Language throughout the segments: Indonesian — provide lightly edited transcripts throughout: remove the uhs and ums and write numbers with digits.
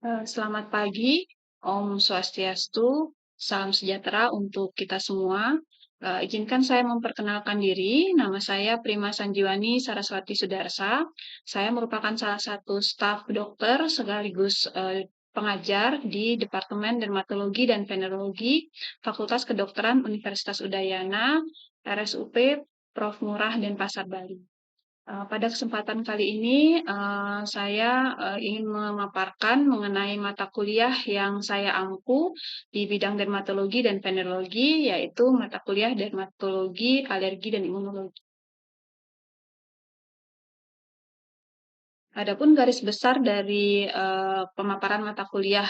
Selamat pagi, Om Swastiastu, salam sejahtera untuk kita semua. Izinkan saya memperkenalkan diri, nama saya Prima Sanjiwani Saraswati Sudarsa. Saya merupakan salah satu staf dokter sekaligus pengajar di Departemen Dermatologi dan Venerologi Fakultas Kedokteran Universitas Udayana, RSUP Prof. Murah Denpasar, Bali. Pada kesempatan kali ini, saya ingin memaparkan mengenai mata kuliah yang saya ampu di bidang dermatologi dan venerologi, yaitu mata kuliah dermatologi, alergi, dan imunologi. Adapun garis besar dari pemaparan mata kuliah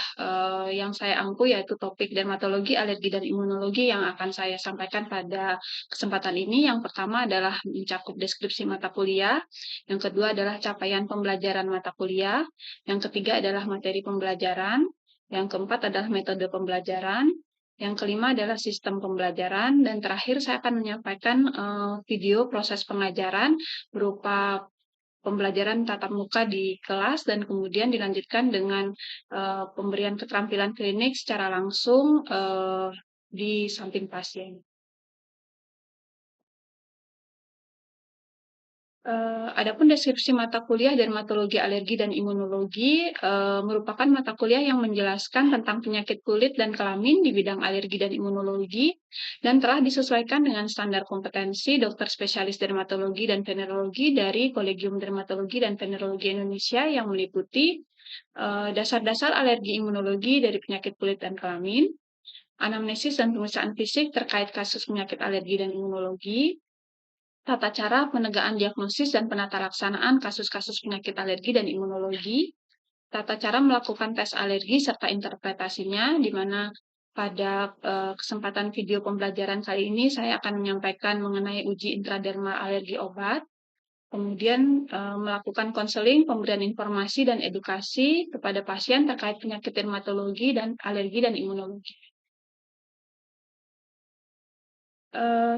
yang saya ampu, yaitu topik dermatologi, alergi, dan imunologi yang akan saya sampaikan pada kesempatan ini. Yang pertama adalah mencakup deskripsi mata kuliah, yang kedua adalah capaian pembelajaran mata kuliah, yang ketiga adalah materi pembelajaran, yang keempat adalah metode pembelajaran, yang kelima adalah sistem pembelajaran, dan terakhir saya akan menyampaikan video proses pengajaran berupa pembelajaran tatap muka di kelas dan kemudian dilanjutkan dengan pemberian keterampilan klinik secara langsung di samping pasien. Adapun deskripsi mata kuliah dermatologi, alergi, dan imunologi merupakan mata kuliah yang menjelaskan tentang penyakit kulit dan kelamin di bidang alergi dan imunologi dan telah disesuaikan dengan standar kompetensi dokter spesialis dermatologi dan venerologi dari Kolegium Dermatologi dan Venerologi Indonesia yang meliputi dasar-dasar alergi imunologi dari penyakit kulit dan kelamin, anamnesis dan pemeriksaan fisik terkait kasus penyakit alergi dan imunologi, tata cara penegakan diagnosis dan penata laksanaan kasus-kasus penyakit alergi dan imunologi, tata cara melakukan tes alergi serta interpretasinya, di mana pada kesempatan video pembelajaran kali ini saya akan menyampaikan mengenai uji intradermal alergi obat, kemudian melakukan konseling, pemberian informasi dan edukasi kepada pasien terkait penyakit dermatologi dan alergi dan imunologi.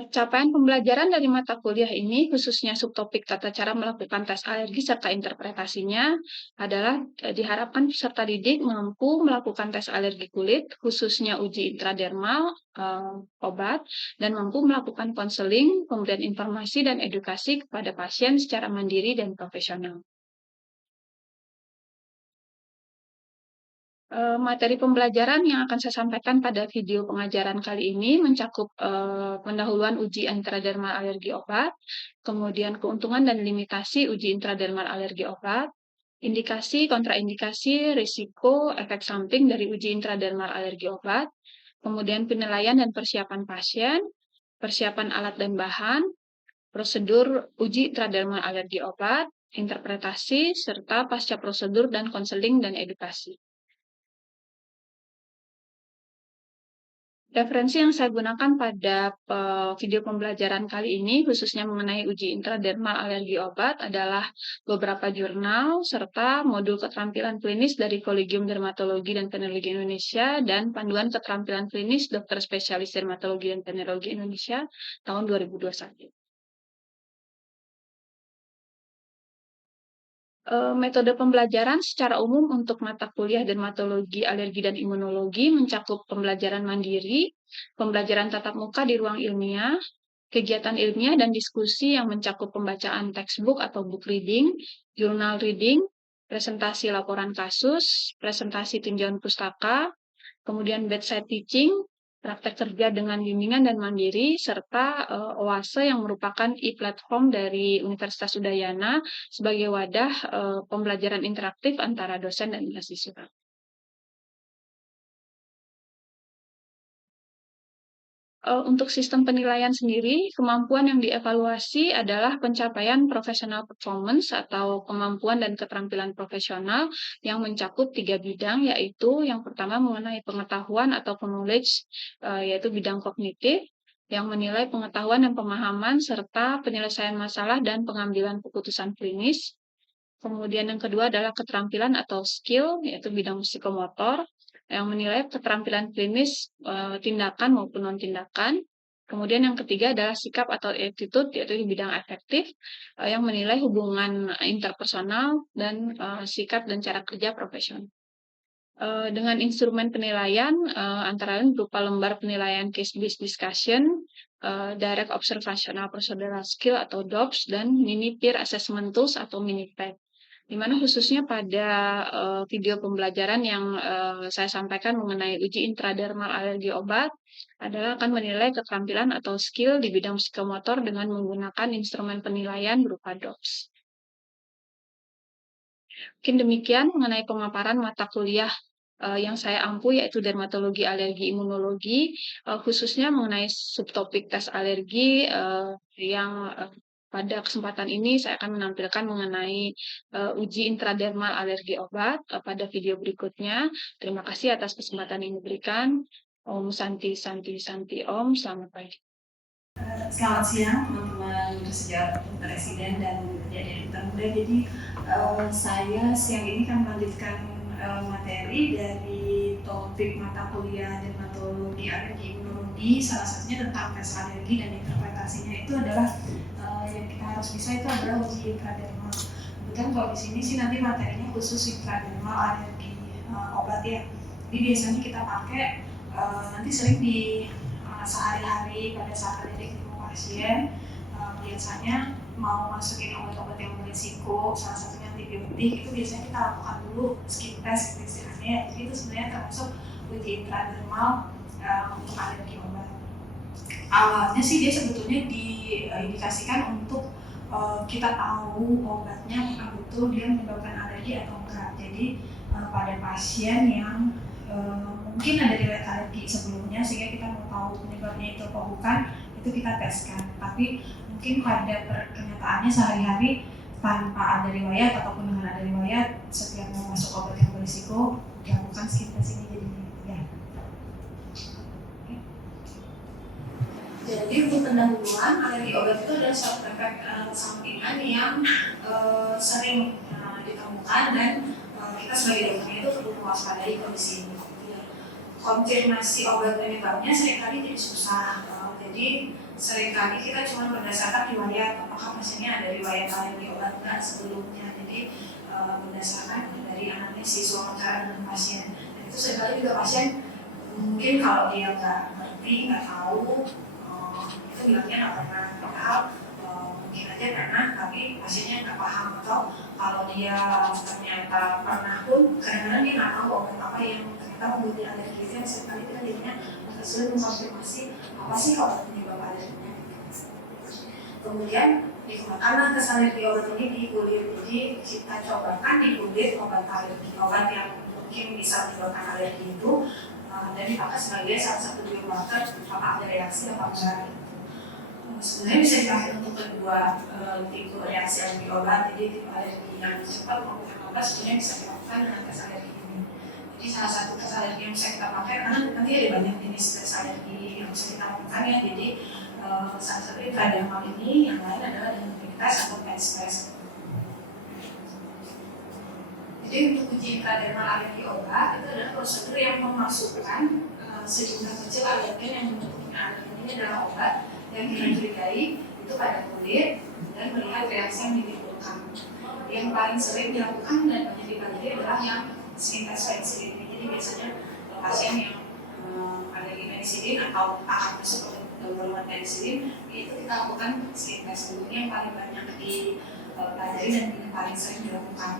Capaian pembelajaran dari mata kuliah ini, khususnya subtopik tata cara melakukan tes alergi serta interpretasinya, adalah diharapkan peserta didik mampu melakukan tes alergi kulit, khususnya uji intradermal, obat, dan mampu melakukan konseling, pemberian informasi dan edukasi kepada pasien secara mandiri dan profesional. Materi pembelajaran yang akan saya sampaikan pada video pengajaran kali ini mencakup pendahuluan uji intradermal alergi obat, kemudian keuntungan dan limitasi uji intradermal alergi obat, indikasi, kontraindikasi, risiko, efek samping dari uji intradermal alergi obat, kemudian penilaian dan persiapan pasien, persiapan alat dan bahan, prosedur uji intradermal alergi obat, interpretasi, serta pasca prosedur dan konseling dan edukasi. Referensi yang saya gunakan pada video pembelajaran kali ini, khususnya mengenai uji intradermal alergi obat, adalah beberapa jurnal serta modul keterampilan klinis dari Kolegium Dermatologi dan Venerologi Indonesia dan panduan keterampilan klinis dokter spesialis dermatologi dan venerologi Indonesia tahun 2021. Metode pembelajaran secara umum untuk mata kuliah dermatologi, alergi, dan imunologi mencakup pembelajaran mandiri, pembelajaran tatap muka di ruang ilmiah, kegiatan ilmiah dan diskusi yang mencakup pembacaan textbook atau book reading, journal reading, presentasi laporan kasus, presentasi tinjauan pustaka, kemudian bedside teaching, praktek kerja dengan bimbingan dan mandiri, serta OASE yang merupakan e-platform dari Universitas Udayana sebagai wadah pembelajaran interaktif antara dosen dan mahasiswa. Untuk sistem penilaian sendiri, kemampuan yang dievaluasi adalah pencapaian professional performance atau kemampuan dan keterampilan profesional yang mencakup 3 bidang, yaitu yang pertama mengenai pengetahuan atau knowledge, yaitu bidang kognitif, yang menilai pengetahuan dan pemahaman serta penyelesaian masalah dan pengambilan keputusan klinis. Kemudian yang kedua adalah keterampilan atau skill, yaitu bidang psikomotor, yang menilai keterampilan klinis tindakan maupun non-tindakan. Kemudian yang ketiga adalah sikap atau attitude, yaitu di bidang afektif, yang menilai hubungan interpersonal dan sikap dan cara kerja profesional. Dengan instrumen penilaian, antara lain berupa lembar penilaian case-based discussion, direct observational procedural skill atau DOPS, dan mini peer assessment tools atau mini-PAC. Di mana khususnya pada video pembelajaran yang saya sampaikan mengenai uji intradermal alergi obat adalah akan menilai keterampilan atau skill di bidang psikomotor dengan menggunakan instrumen penilaian berupa DOPS. Mungkin demikian mengenai pemaparan mata kuliah yang saya ampu, yaitu dermatologi, alergi, imunologi, khususnya mengenai subtopik tes alergi yang pada kesempatan ini saya akan menampilkan mengenai uji intradermal alergi obat pada video berikutnya. Terima kasih atas kesempatan yang diberikan. Om Santi Santi Santi Om, selamat pagi. Selamat siang teman-teman sejawat presiden dan adik-adik muda. Jadi saya siang ini akan melanjutkan materi dari topik mata kuliah dermatologi, alergi, imunologi. Salah satunya tentang tes alergi dan interpretasinya itu adalah yang kita harus bisa itu adalah uji intradermal. Kemudian kalau di sini sih nanti materinya khusus intradermal alergi obat ya. Jadi biasanya kita pakai nanti sering di sehari-hari pada saat ada ketemu pasien, biasanya mau masukin obat-obat yang berisiko, salah satunya antibiotik, itu biasanya kita lakukan dulu skin test istilahnya. Jadi itu sebenarnya termasuk uji intradermal untuk alergi obat. Awalnya sih dia sebetulnya diindikasikan untuk kita tahu obatnya apakah betul dia menyebabkan alergi atau enggak. Jadi pada pasien yang mungkin ada riwayat alergi sebelumnya sehingga kita mau tahu penyebabnya itu atau bukan, itu kita teskan. Tapi mungkin pada kenyataannya sehari-hari tanpa ada riwayat ataupun dengan ada riwayat, setiap mau masuk obat yang berisiko dilakukan skin test ini jadinya ya. Jadi untuk pendahuluan, alergi obat itu adalah suatu efek sampingan yang sering ditemukan dan kita sebagai dokter itu perlu mewaspadai kondisi ini. Konfirmasi obat penyebabnya seringkali jadi susah. Jadi seringkali kita cuma berdasarkan riwayat, apakah pasiennya ada riwayat alergi obat enggak sebelumnya. Jadi berdasarkan dari anamnesis wawancara dengan pasien. Dan itu seringkali juga pasien mungkin kalau dia nggak ngerti, nggak tahu, itu bilangnya nggak pernah. Padahal mungkin aja pernah, tapi pasiennya nggak paham. Atau kalau dia ternyata pernah pun, kadang-kadang dia nggak tahu obat apa yang membuat alergi itu, yang seringkali kita jadinya sulit mengkonfirmasi apa sih obat penyebab alerginya. Kemudian dikembangkanlah tes alergi obat ini di kulit. Jadi kita cobakan di kulit obat alergi, obat yang mungkin bisa menyebabkan alergi itu, dan dipakai sebagai salah satu biomarker apakah ada reaksi apa enggak. Sebenarnya bisa dipakai untuk kedua tipe reaksi alergi obat. Jadi tipe alergi yang cepat maupun yang lambat sebenarnya bisa dilakukan dengan tes alergi. Jadi salah satu tes alergi yang bisa kita pakai, karena nanti ada banyak jenis tes alergi yang bisa kita lakukan ya. Jadi salah satu intradermal ini, yang lain adalah dengan tes atau PET test. Jadi untuk uji intradermal alergi obat itu adalah prosedur yang memasukkan sejumlah kecil alergen yang bentuknya alergen ini adalah obat yang kita curigai itu pada kulit dan melihat reaksi yang ditimbulkan. Yang paling sering dilakukan dan banyak dipelajari adalah yang skin test penicillin. Jadi biasanya pasien yang alergi penicillin atau akan masuk ke golongan penicillin, itu kita lakukan skin test dulu. Ini yang paling banyak dipelajari dan yang paling sering dilakukan.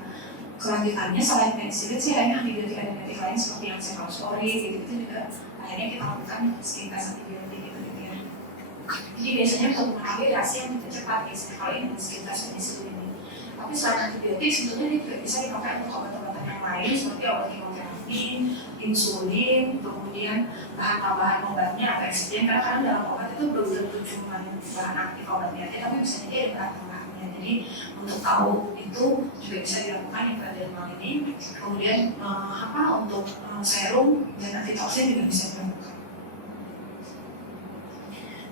Kelanjutannya selain penicillin sih akhirnya antibiotik lain seperti yang cephalosporin gitu juga akhirnya kita lakukan skin test antibiotik gitu ya. Jadi biasanya untuk mengambil reaksi yang lebih cepat biasanya kalau dengan skin test penicillin ini. Tapi selain antibiotik sebetulnya ini juga bisa dipakai untuk obat-obatan yang lain seperti obat kemoterapi, insulin, kemudian bahan tambahan obatnya atau eksiden. Karena kadang dalam obat itu belum tentu cuma bahan aktif obatnya aja, tapi bisa jadi ada bahan tambahannya. Jadi untuk tahu itu juga bisa dilakukan intradermal ini. Kemudian untuk serum dan antitoksin juga bisa dilakukan.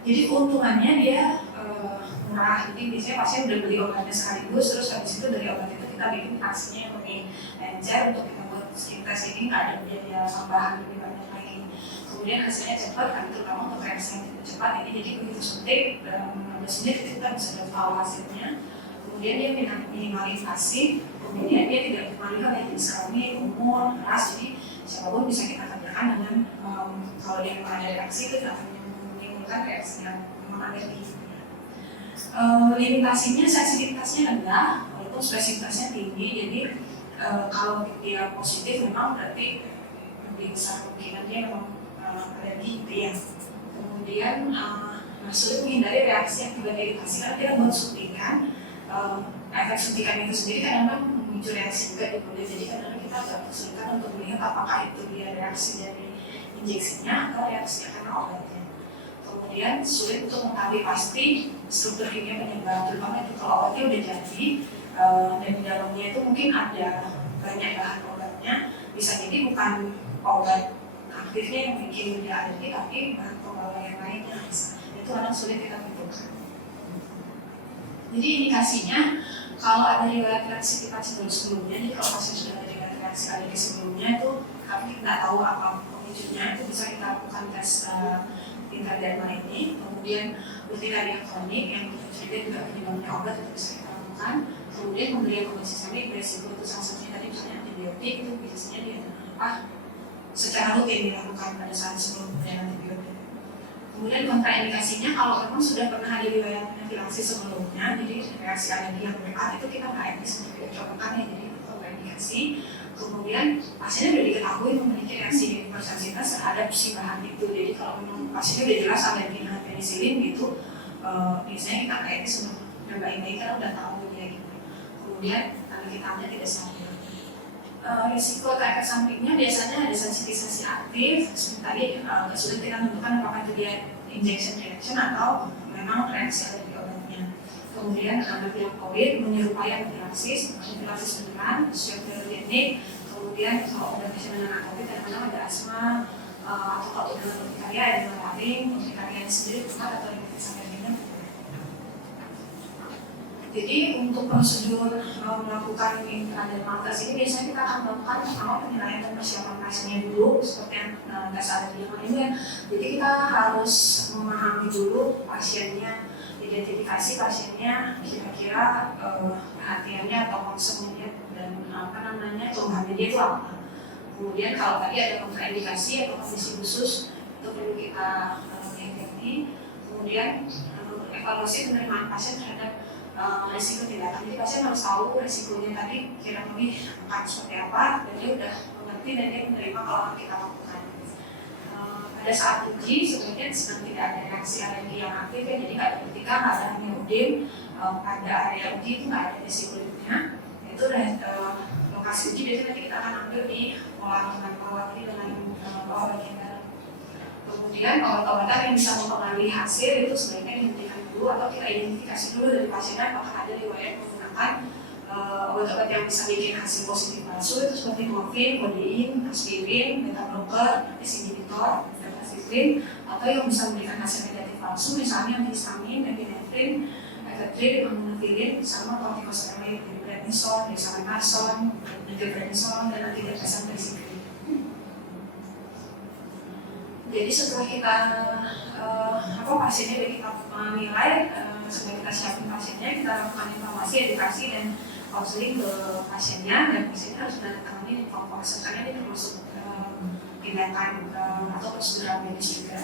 Jadi keuntungannya dia murah. Jadi biasanya pasien udah beli obatnya sekaligus, terus habis itu dari obat itu kita bikin aksinya yang lebih encer untuk kita buat skin test ini, nggak ada biaya tambahan lebih banyak lagi. Kemudian hasilnya cepat, kan terutama untuk reaksi yang cukup cepat ini. Jadi begitu suntik dalam 15 menit kita bisa tahu hasilnya. Kemudian dia minimal invasif, kemudian dia tidak mempengaruhi jenis kelamin, umur, ras. Jadi siapapun bisa kita kerjakan dengan kalau dia memang ada reaksi itu akan menimbulkan reaksi yang memang alergi. Limitasinya sensitivitasnya rendah walaupun spesifitasnya tinggi, jadi kalau dia positif memang berarti lebih besar kemungkinan dia memang alergi gitu ya. Kemudian sulit menghindari reaksi yang tidak iritasi karena kita buat suntikan, efek suntikan itu sendiri kadang-kadang memicu reaksi juga di kulit, jadi kadang-kadang kita agak kesulitan untuk melihat apakah itu dia reaksi dari injeksinya atau reaksi karena obatnya. Kemudian sulit untuk mengetahui pasti struktur kimia penyebab, terutama itu kalau obatnya udah jadi dan di dalamnya itu mungkin ada banyak bahan obatnya, bisa jadi bukan obat aktifnya yang bikin dia alergi, tapi bahan pembawa yang lainnya itu kadang sulit kita tentukan. Jadi indikasinya kalau ada riwayat reaksi kita sebelumnya, jadi kalau pasien sudah ada riwayat reaksi alergi sebelumnya itu kami tidak tahu apa pemicunya, itu bisa kita lakukan tes interderma ini. Kemudian urtikaria kronik yang terjadi juga penyebabnya obat itu bisa kita lakukan. Kemudian pemberian obat sistemik beresiko itu salah satunya tadi misalnya antibiotik itu biasanya dia secara rutin dilakukan pada saat sebelum pemberian antibiotik. Kemudian kontraindikasinya kalau memang sudah pernah ada riwayat anafilaksi sebelumnya, jadi reaksi alergi yang berat itu kita nggak etis untuk dicobakan ya, jadi itu kontraindikasi. Kemudian pasiennya sudah diketahui memiliki reaksi hipersensitivitas terhadap si bahan itu, jadi kalau memang pasiennya sudah jelas alergi dengan penisilin gitu, biasanya kita nggak etis untuk nyobain lagi karena udah tahu dia gitu. Kemudian tanda hitamnya tidak stabil. Risiko efek sampingnya biasanya ada sensitisasi aktif, seperti tadi sulit kita menentukan apakah itu dia injection reaction atau memang reaksi alergi obatnya. Kemudian anafilaksi COVID menyerupai anafilaksis beneran, pseudogenik. Kemudian kalau udah pasien dengan COVID kadang-kadang ada asma atau kalau udah urtikaria ada laring, urtikaria sendiri kumat atau rinitis alerginya. Jadi untuk prosedur melakukan intradermal test ini biasanya kita akan melakukan pertama penilaian dan persiapan pasiennya dulu seperti yang tes alergi yang lainnya. Jadi kita harus memahami dulu pasiennya, identifikasi pasiennya, kira-kira perhatiannya atau konsepnya dan keluhannya dia itu apa. Kemudian kalau tadi ada kontraindikasi atau kondisi khusus itu perlu kita deteksi. Kemudian evaluasi penerimaan pasien terhadap risiko tindakan. Jadi pasien harus tahu risikonya tadi kira lebih akan seperti apa dan dia udah mengerti dan dia menerima kalau akan kita lakukan. Pada saat uji sebenarnya sedang tidak ada reaksi alergi yang aktif ya, jadi nggak ada ketika nggak ada neodym, pada area uji itu nggak ada resikulitnya. Itu lokasi uji biasanya nanti kita akan ambil di olahan perawati dengan bawah bagian dalam. Kemudian obat-obatan yang bisa mempengaruhi hasil itu sebaiknya dihentikan dulu atau kita identifikasi dulu dari pasiennya apakah ada riwayat menggunakan obat-obat yang bisa bikin hasil positif palsu itu seperti morfin, kodein, aspirin, beta blocker, inhibitor, dapagliflozin, atau yang bisa memberikan hasil negatif palsu misalnya antihistamin, epinefrin, efedrin, aminofirin, sama kortikosteroid, prednisone, dexamethasone, prednisone, dan antidepresan prisikrin. Jadi setelah kita pasiennya udah kita menilai, setelah kita siapin pasiennya, kita lakukan informasi, edukasi dan konseling ke pasiennya, dan pasiennya harus menandatangani form consent karena ini termasuk tindakan atau prosedur medis juga.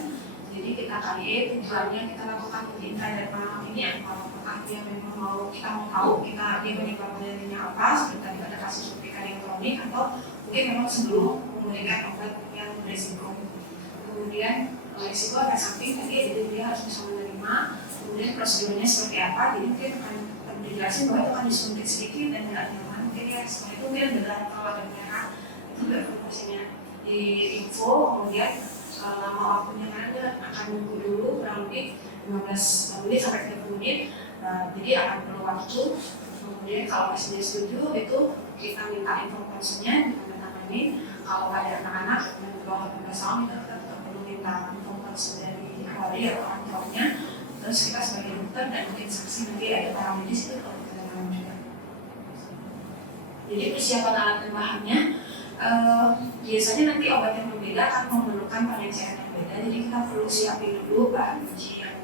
Jadi kita tujuannya kita lakukan uji intradermal ini apakah dia memang kita mau tahu dia penyebabnya apa, seperti tadi pada kasus urtikaria kronik atau mungkin memang sebelum memberikan obat yang berisiko. Kemudian risiko efek samping tadi jadi dia harus bisa menerima, kemudian prosedurnya seperti apa, jadi mungkin akan dijelasin bahwa itu akan disuntik sedikit dan tidak nyaman, mungkin ya setelah itu mungkin berat kalau ada merah itu juga informasinya di info, kemudian lama waktunya kan akan nunggu dulu kurang lebih 15 menit sampai 30 menit, jadi akan perlu waktu. Kemudian kalau pasiennya setuju itu kita minta info konsennya ditandatangani. Kalau ada anak-anak yang di bawah 18 tahun kita tetap perlu minta info konsen dari keluarga atau orang tuanya. Terus kita sebagai dokter dan mungkin saksi nanti ada para medis itu kalau kita tahu juga. Jadi persiapan alat dan bahannya biasanya nanti obat yang berbeda akan memerlukan pengecekan yang beda. Jadi kita perlu siapin dulu bahan uji yang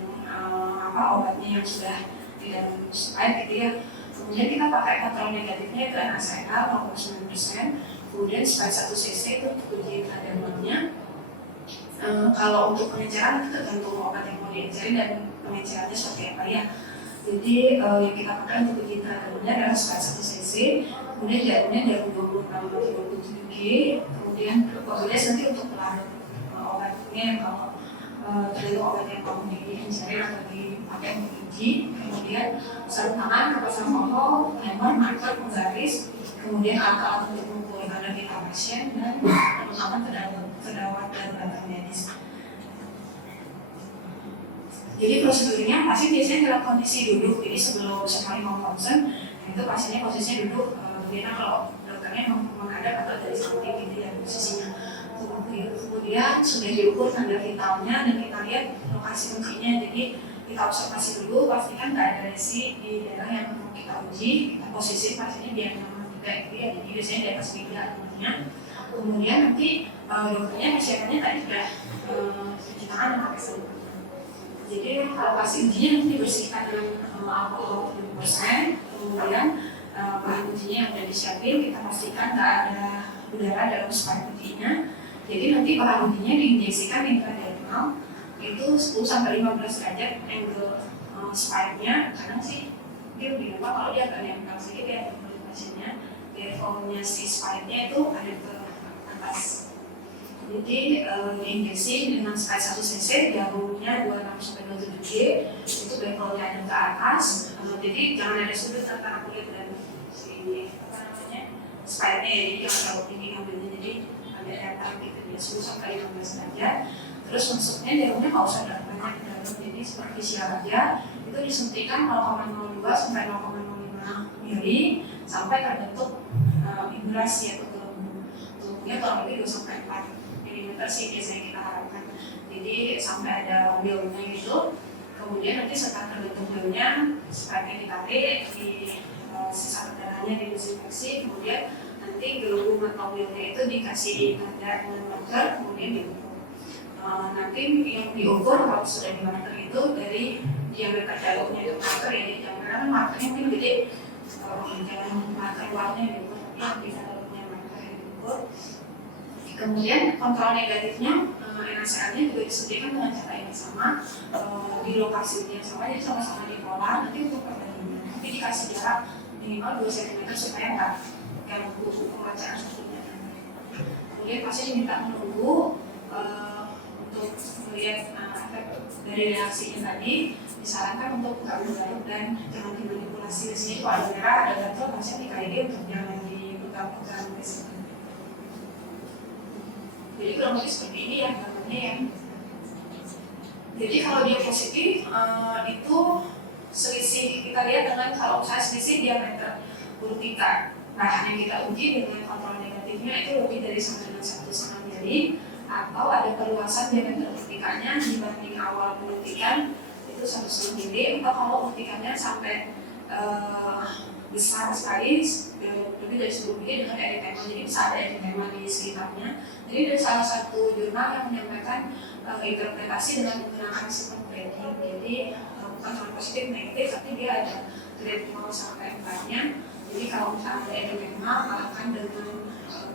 obatnya yang sudah di dalam slide gitu ya. Kemudian kita pakai kontrol negatifnya itu NaCl 99%. Kemudian spike 1 cc itu untuk uji kadar demamnya. Kalau untuk pengenceran itu tergantung obat yang mau diencerin dan pengencerannya seperti apa ya. Jadi yang kita pakai untuk uji kadar demamnya adalah spike 1 cc. Kemudian jarumnya jarum 26-27 G. Kemudian nanti untuk pelarut obatnya kalau tergantung obat yang kamu diencerin atau dipakai untuk uji. Kemudian sarung tangan, kapas alkohol, hammer, marker, penggaris, kemudian alat-alat untuk mengukur tanda kita pasien dan alat pedawat dan medis. Jadi prosedurnya pasien biasanya dalam kondisi duduk, jadi sebelum sekali mau konsen itu pasiennya posisinya duduk. Kemudian kalau dokternya menghadap atau dari samping gitu ya posisinya. Kemudian sudah diukur tanda vitalnya dan kita lihat lokasi kuncinya. Jadi kita observasi dulu, pastikan nggak ada lesi di daerah yang mau kita uji. Kita posisi pasiennya di atas 3 gitu ya, jadi biasanya di atas 3 namanya. Kemudian nanti dokternya persiapannya tadi sudah cuci tangan dan pakai sabun. Jadi lokasi ujinya nanti dibersihkan dengan alkohol 70%. Kemudian bahan ujinya yang sudah disiapin, kita pastikan nggak ada udara dalam spike ujinya. Jadi nanti bahan ujinya diinjeksikan intradermal itu 10-15 derajat angle spike-nya. Kadang sih dia lebih gampang kalau dia agak nempel sedikit ya kulit pasiennya. Levelnya si spike-nya itu ada ke atas. Jadi diinjeksi dengan spike 1 cc, jarumnya 26-27 G, itu levelnya ada ke atas. Jadi jangan ada sudut antara kulit dan si spike-nya, jadi jangan terlalu tinggi ngambilnya. Jadi ada antara gitu ya 10-15 derajat. Terus masuknya jarumnya nggak usah banyak ke dalam, jadi superficial aja. Itu disuntikan 0,02 sampai 0,05 mili sampai terbentuk vibrasi atau gelembungnya kurang lebih 2 sampai 4 mm sih biasanya kita harapkan. Jadi sampai ada wheel-nya gitu. Kemudian nanti setelah terbentuk wheel-nya, spike-nya ditarik, di sisa darahnya didesinfeksi, kemudian nanti gelembung atau wheel-nya itu dikasih tanda dengan marker, kemudian diukur. Nanti yang diukur kalau sudah di marker itu dari diameter jalurnya itu marker ya, jadi jangan markernya mungkin gede, jangan marker luarnya diukur, tapi yang di jalurnya marker yang diukur. Kemudian kontrol negatifnya NaCl-nya juga disuntikan dengan cara yang sama di lokasi yang sama, jadi sama-sama dipolar. Nanti untuk perbandingan, nanti dikasih jarak minimal 2 cm supaya nggak ganggu pembacaan strukturnya. Kemudian pasien diminta menunggu untuk melihat efek dari reaksinya tadi. Disarankan untuk nggak bergaruk dan jangan dimanipulasi. Di sini kalau ada merah, ada gatal, pasien di KID untuk jangan dipegang-pegang. Jadi kurang lebih seperti ini ya gambarnya ya. Jadi kalau dia positif itu selisih kita lihat dengan kalau saya selisih diameter urtika bahan yang kita uji dengan kontrol negatifnya itu lebih dari sama dengan 1,5 mili atau ada perluasan diameter urtikanya dibanding awal penyuntikan itu 1,5 mili, atau kalau urtikanya sampai besar sekali lebih dari 10 mili dengan eritema, jadi bisa ada eritema di sekitarnya. Jadi dari salah satu jurnal yang menyampaikan interpretasi dengan menggunakan sistem grading, jadi bukan cuma positif negatif tapi dia ada grade 0 sampai 4-nya. Jadi kalau misalnya ada eritema akan dengan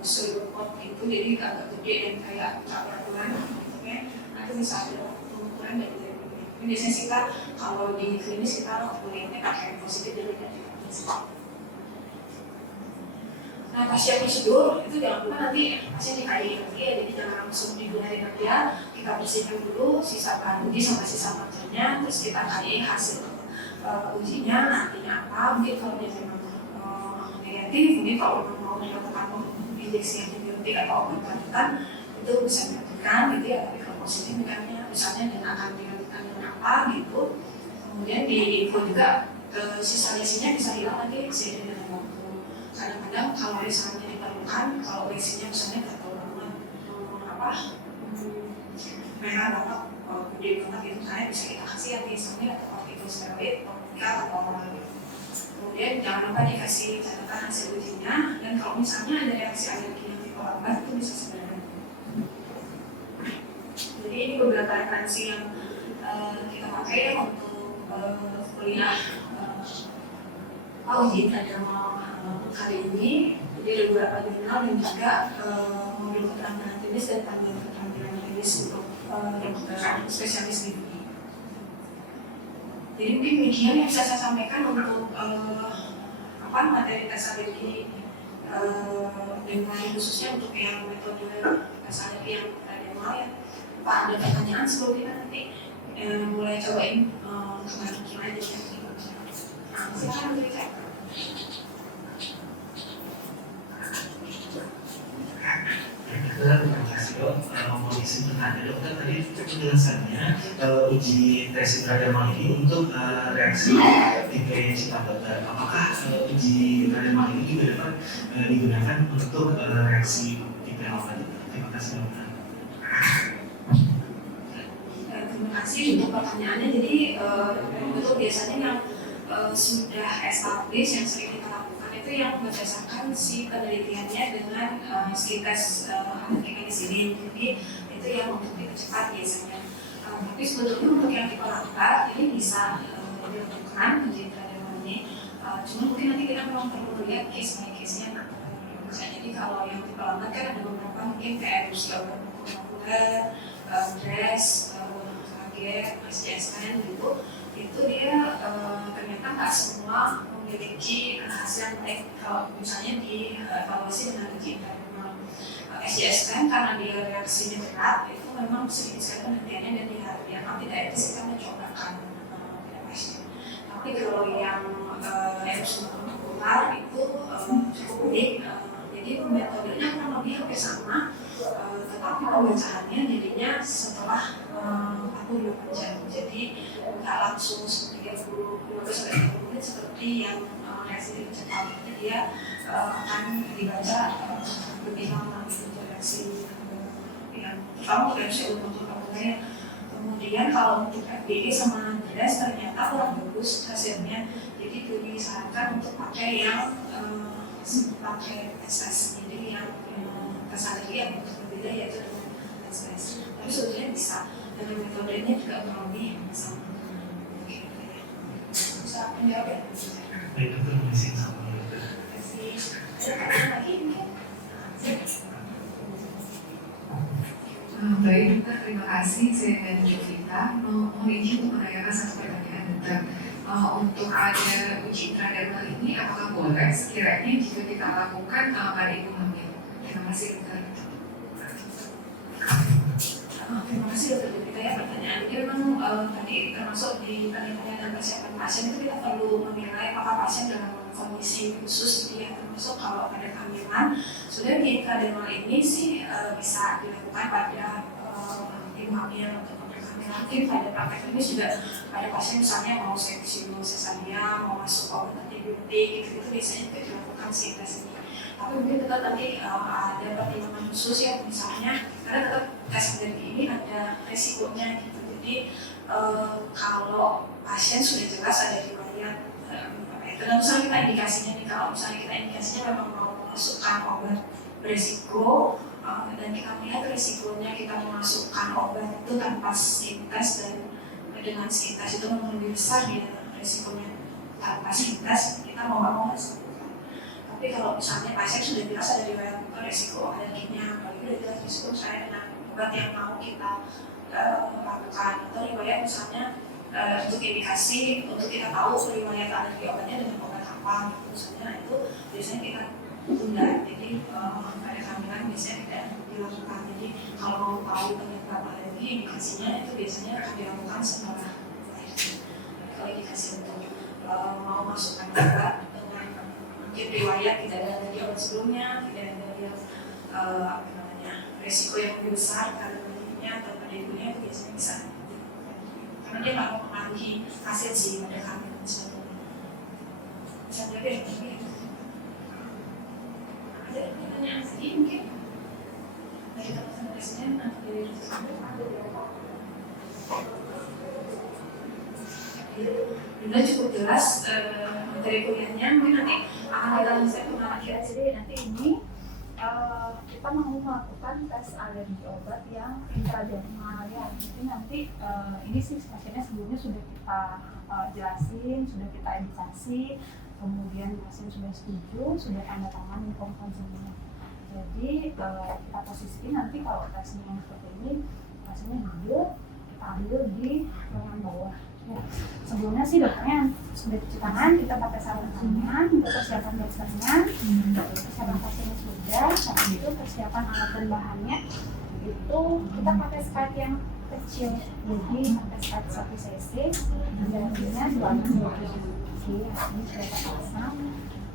pseudocode itu, jadi agak gede dan kayak nggak beraturan bentuknya, nanti bisa ada pengukuran dari grade. Biasanya kita kalau di klinis kita melihatnya pakai positif dan negatif. Nah, pasca prosedur itu jangan lupa nanti pasien dikaji lagi ya, jadi jangan langsung digunakan kerja. Kita bersihkan dulu sisa bahan uji sama sisa materialnya, terus kita kaji hasil ujinya nantinya apa. Mungkin kalau dia memang negatif, mungkin kalau memang mau dilakukan injeksi antibiotik atau obat lanjutan itu bisa dilakukan gitu ya. Tapi kalau positif misalnya dan akan dilanjutkan dengan apa gitu. Kemudian di info juga sisa lesinya bisa hilang nanti seiring dengan waktu. Kadang-kadang kalau misalnya diperlukan, kalau lesinya misalnya gatal banget, merah banget, gede banget itu saya bisa kita kasih antihistamin atau kortikosteroid, atau kemudian jangan lupa dikasih catatan hasil ujinya, dan kalau misalnya ada reaksi alergi yang diperlambat itu bisa sebenarnya. Jadi ini beberapa referensi yang kita pakai ya untuk kuliah uji pada kali ini. Jadi ada beberapa jurnal dan juga modul keterampilan klinis dan panduan keterampilan klinis untuk dokter spesialis gigi. Jadi mungkin demikian yang bisa saya sampaikan untuk materi tes alergi dengan khususnya untuk yang metode tes alergi yang tradisional ya. Pak, ada pertanyaan sebelum kita nanti mulai cobain kemana aja ya. Silakan berbicara. Terima kasih dok. Mau izin bertanya dokter, tadi penjelasannya uji tes intradermal ini untuk reaksi tipe cita dokter. Apakah uji intradermal ini juga dapat digunakan untuk reaksi tipe alpha? Terima kasih dokter. Terima kasih untuk pertanyaannya. Jadi betul biasanya yang sudah established yang sering kita lakukan itu yang berdasarkan si penelitiannya dengan skin test alergi penicillin. Jadi itu yang untuk dipercepat biasanya. Tapi sebetulnya untuk yang tipe lambat ini bisa dilakukan uji intradermal ini. Cuma mungkin nanti kita memang perlu lihat case by case-nya. Jadi kalau yang tipe lambat kan ada beberapa mungkin kayak erupsi organ molekuler, dress, SJSN gitu, itu dia ternyata nggak semua memiliki hasil yang baik kalau misalnya dievaluasi dengan uji intradermal. SJSN karena dia reaksinya berat itu memang sedikit sekali penelitiannya dan dianggap tidak etis kita mencobakan pada pasien. Tapi kalau yang erupsi molekuler itu cukup unik, jadi metodenya kurang lebih hampir sama, tetapi pembacaannya jadinya setelah 48 jam, jadi nggak langsung seperti 15-30 menit seperti yang reaksi lebih cepat. Jadi dia akan dibaca lebih lama untuk reaksi yang pertama reaksi untuk kamunya. Kemudian kalau untuk FBG sama DRES ternyata kurang bagus hasilnya, jadi disarankan untuk pakai yang pakai SS, jadi yang tes alergi yang berbeda yaitu dengan SS. Tapi sebetulnya bisa dengan metodenya juga kurang lebih sama. Bisa menjawab ya? Baik dokter, mengisi sama dokter. Terima kasih. Ada pertanyaan lagi mungkin? Baik dokter, terima kasih. Saya dari Jovita. Mohon izin untuk menanyakan satu pertanyaan dokter. Untuk ada uji intradermal ini, apakah boleh sekiranya jika kita lakukan pada ibu hamil? Terima kasih dokter. Terima kasih dokter Jovita ya pertanyaan ini memang tadi termasuk di penelitian dan persiapan pasien itu kita perlu menilai apakah pasien dalam kondisi khusus gitu ya, termasuk kalau ada kehamilan sudah di intradermal ini sih bisa dilakukan pada ibu hamil untuk kehamilan. Mungkin pada praktek klinis juga pada pasien misalnya mau seksiu sesania, mau masuk obat antibiotik gitu biasanya juga dilakukan sih tes ini. Tapi mungkin tetap nanti ada pertimbangan khusus ya, misalnya karena tetap tes alergi ini ada resikonya gitu. Jadi kalau pasien sudah jelas ada riwayat dan misalnya kita indikasinya nih, kalau misalnya kita indikasinya memang mau memasukkan obat beresiko dan kita melihat resikonya kita memasukkan obat itu tanpa skin test dan dengan skin test itu memang lebih besar ya resikonya tanpa skin test, kita mau nggak mau harus lakukan. Tapi kalau misalnya pasien sudah jelas ada riwayat resiko alerginya, apalagi sudah jelas resiko saya dengan obat yang mau kita lakukan, atau riwayat misalnya untuk indikasi untuk kita tahu riwayat alergi obatnya dengan obat apa gitu, misalnya itu biasanya kita tunda. Jadi pada kehamilan biasanya tidak dilakukan. Jadi kalau mau tahu penyebab alergi indikasinya itu biasanya akan dilakukan setelah melahirkan. Kalau indikasi untuk mau masukkan obat dengan mungkin riwayat tidak ada dari obat sebelumnya, tidak ada yang resiko yang lebih besar pada bayinya atau pada ibunya, itu biasanya bisa. Karena dia nggak mempengaruhi hasil sih pada kehamilan sebelumnya. Bisa jadi ya, ada pertanyaan lagi mungkin dari teman-teman presiden atau dari Bunda cukup jelas materi kuliahnya, mungkin nanti akan kita lanjutkan kemana-mana. Jadi nanti ini kita mau melakukan tes alergi obat yang intradermal ya. Jadi nanti ini sih pasiennya sebelumnya sudah kita jelasin, sudah kita edukasi kemudian pasien sudah setuju, sudah tanda tangan inform konsennya. Jadi kita posisikan nanti kalau tesnya yang seperti ini, pasiennya duduk, kita ambil di lengan bawah. Ya. Sebelumnya sih dokternya sudah cuci tangan, kita pakai sarung tangan untuk persiapan dokternya, persiapan pasiennya sudah, habis itu persiapan alat dan bahannya itu kita pakai skat yang kecil, jadi pakai skat 1 cc, jadinya 2,5 Oke, ini sudah kita pasang.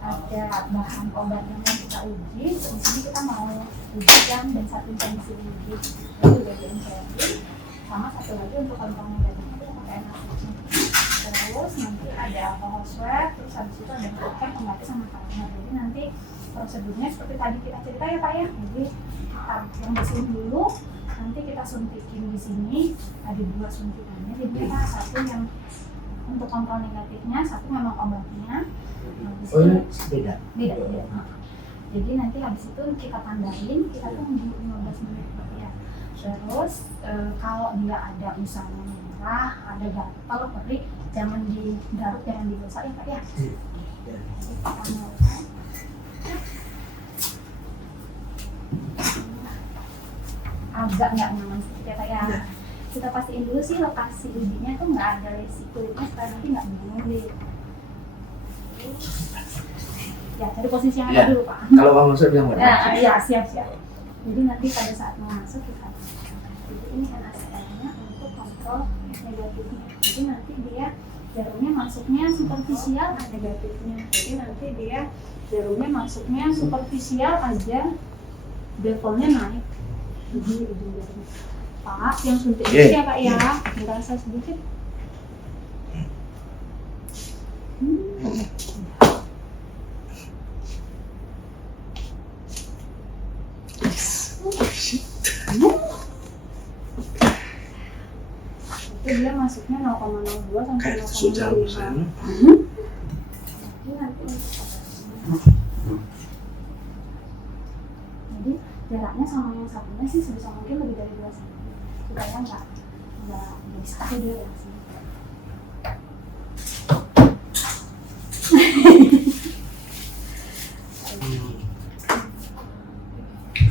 Ada bahan obat yang mau kita uji. Di sini kita mau uji jam dan 1 intensi uji. Itu udah diincerin. Sama satu lagi untuk kontrol negatifnya kita pakai NaCl. Terus nanti ada alcohol swab. Terus habis itu ada cek pembatas sama kalender. Jadi nanti prosedurnya seperti tadi kita cerita ya Pak ya. Jadi kita yang bersihin dulu. Nanti kita suntikin di sini. Ada 2 suntikannya. Jadi kita satu yang untuk kontrol negatifnya, satu memang obatnya. Oh ini beda? Beda. Jadi nanti habis itu kita tandain, kita tunggu 15 menit ya. Terus kalau dia ada misalnya merah, ada gatal, perih, jangan digaruk, jangan digosok ya Pak ya. Kita tandain. Agak nggak nyaman sedikit ya Pak ya. Kita pastiin dulu sih lokasi ujinya tuh nggak ada lesi kulitnya supaya nanti nggak bingung deh. Ya, cari posisi yang ada dulu Pak. Kalau mau masuk bilang mana? Ya, siap. Jadi nanti pada saat mau masuk kita jadi ini kan ACR-nya untuk kontrol negatifnya. Jadi nanti dia jarumnya masuknya superficial ada negatifnya. Jadi nanti dia jarumnya masuknya superficial aja, levelnya naik. Jadi ujung jarumnya. Pak, yang suntik itu ya Pak ya, berasa sedikit. Itu dia masuknya 0,02 sampai 0,5. Jadi nanti jadi jaraknya sama yang satunya sih sebisa mungkin lebih dari 2 cm. Supaya nggak bisa tahu dia reaksinya.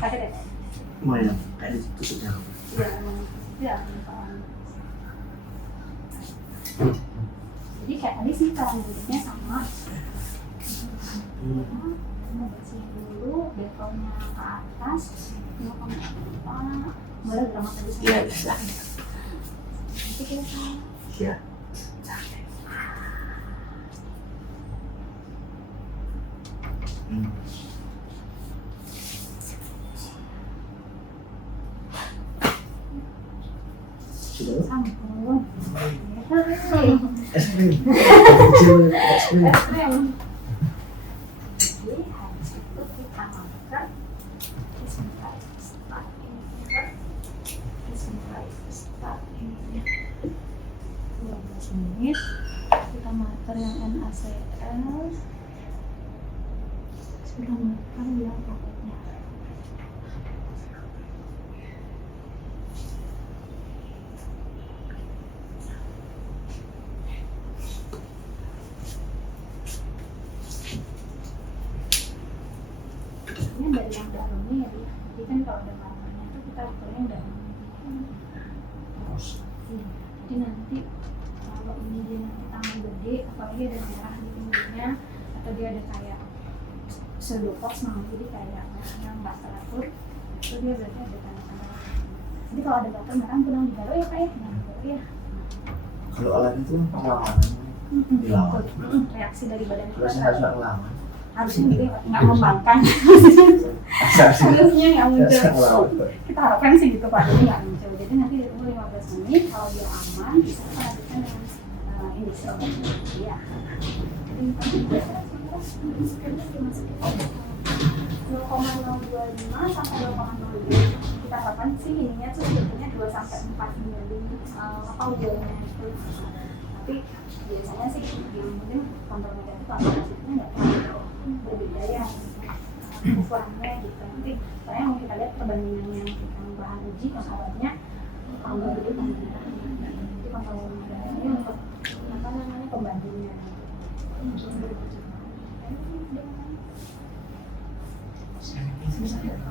Sakit ya? Lumayan, kayak ditusuknya. Iya. Jadi kayak tadi sih cara ngeditnya sama. Mau bersihin dulu, betonnya ke atas, mau ke bawah. Boleh drama tadi sama? Iya, bisa. Nanti kita sama. Iya. Sudah? Sambung. Es krim. Kecil, es krim. Jadi habis itu kita makan. Bismillahirrahmanirrahim. 12 menit. Kita makan yang NaCl. Sudah makan yang obatnya. Ini dari yang dalamnya ya, jadi kan kalau ada warnanya itu kita ukurnya yang dalamnya. Jadi nanti kalau ini dia nanti tambah gede, apalagi ada merah di pinggirnya atau dia ada kayak pseudopox mau jadi kayak merahnya nggak teratur, itu dia berarti ada tanda-tanda. Jadi kalau ada gatal merah kurang digaruk ya Pak ya, jangan digaruk ya. Kalau alat itu perlawanan dilawan. Reaksi dari badan kita Terusnya harus ngelawan. harusnya gitu ya, nggak membangkang. Harusnya nggak muncul. Kita harapkan sih gitu Pak, jadi nggak muncul. Jadi nanti ditunggu 15 menit, kalau dia aman bisa kita lanjutkan dengan ini ya. Jadi kita 0,025 sampai 0,02. Kita harapkan sih ininya tuh sebetulnya 2 sampai 4 mili apa udaranya itu. Tapi biasanya sih yang penting kontrol negatif atau positifnya nggak terlalu berbeda ya ukurannya gitu. Nanti soalnya mau kita lihat perbandingan yang kita bahan uji obatnya kalau gede kan jadi kontrol negatifnya untuk apa namanya pembandingnya. dia matanya.